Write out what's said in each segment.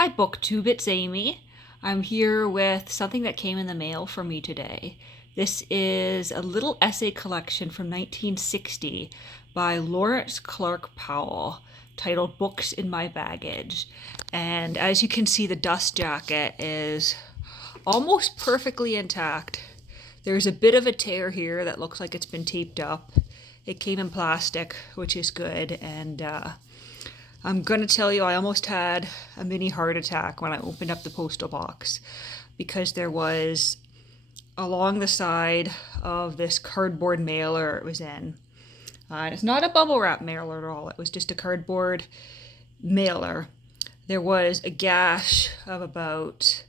Hi, BookTube, it's Amy. I'm here with something that came in the mail for me today. This is a little essay collection from 1960 by Lawrence Clark Powell titled Books in My Baggage. And as you can see, the dust jacket is almost perfectly intact. There's a bit of a tear here that looks like it's been taped up. It came in plastic, which is good, and I'm going to tell you, I almost had a mini heart attack when I opened up the postal box because there was, along the side of this cardboard mailer it was in, it's not a bubble wrap mailer at all, it was just a cardboard mailer. There was a gash of about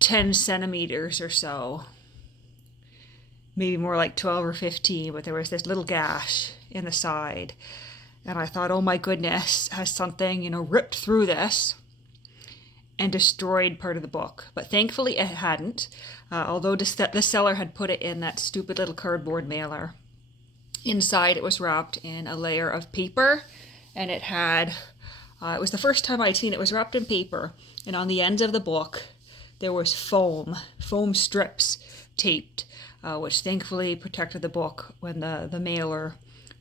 10 centimeters or so, maybe more like 12 or 15, but there was this little gash in the side. And I thought, oh my goodness, has something, ripped through this and destroyed part of the book. But thankfully it hadn't, although the seller had put it in that stupid little cardboard mailer. Inside it was wrapped in a layer of paper, and it was the first time I'd seen it was wrapped in paper, and on the ends of the book there was foam strips taped, which thankfully protected the book when the mailer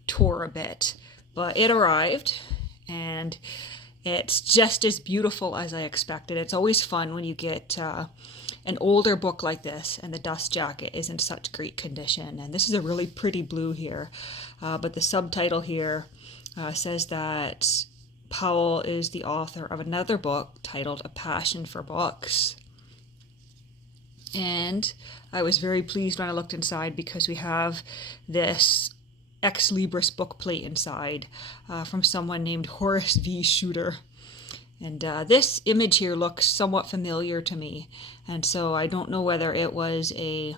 tore a bit. But it arrived, and it's just as beautiful as I expected. It's always fun when you get an older book like this and the dust jacket is in such great condition. And this is a really pretty blue here, but the subtitle here says that Powell is the author of another book titled A Passion for Books. And I was very pleased when I looked inside because we have this Ex Libris book plate inside from someone named Horace V. Shooter. And this image here looks somewhat familiar to me. And so I don't know whether it was a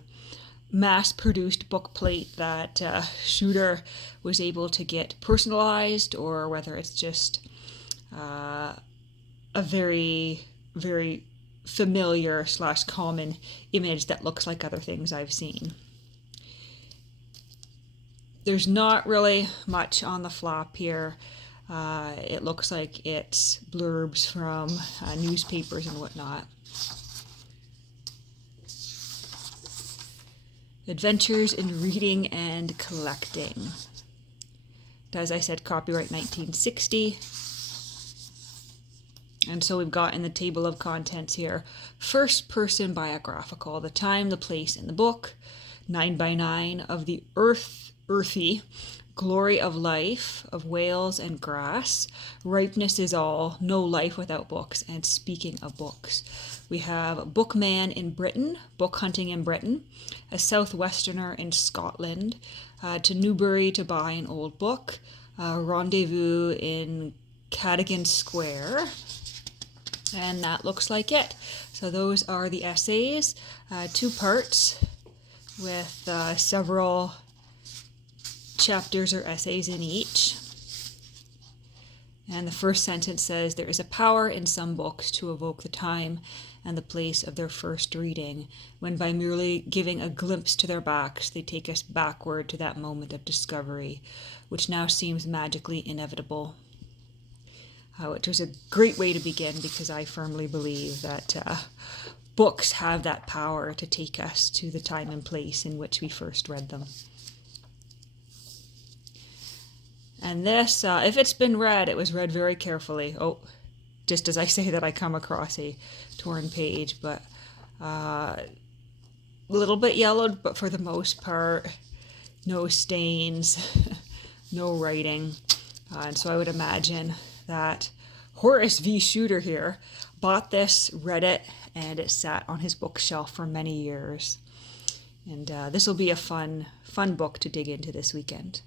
mass-produced book plate that Shooter was able to get personalized, or whether it's just a very, very familiar / common image that looks like other things I've seen. There's not really much on the flap here. It looks like it's blurbs from newspapers and whatnot. Adventures in Reading and Collecting. As I said, copyright 1960. And so we've got in the table of contents here, first person biographical, the time, the place in the book, 9x9 of the earthy glory of life, of whales and grass, ripeness is all, no life without books, and speaking of books. We have Bookman in Britain, book hunting in Britain, a southwesterner in Scotland, to Newbury to buy an old book, rendezvous in Cadogan Square, and that looks like it. So those are the essays, 2 parts with several chapters or essays in each. And the first sentence says, there is a power in some books to evoke the time and the place of their first reading, when by merely giving a glimpse to their backs, they take us backward to that moment of discovery, which now seems magically inevitable. Which was a great way to begin, because I firmly believe that books have that power to take us to the time and place in which we first read them. And this, if it's been read, it was read very carefully. Oh, just as I say that, I come across a torn page, but a little bit yellowed, but for the most part, no stains, no writing. And so I would imagine that Horace V. Shooter here bought this, read it, and it sat on his bookshelf for many years. And this will be a fun book to dig into this weekend.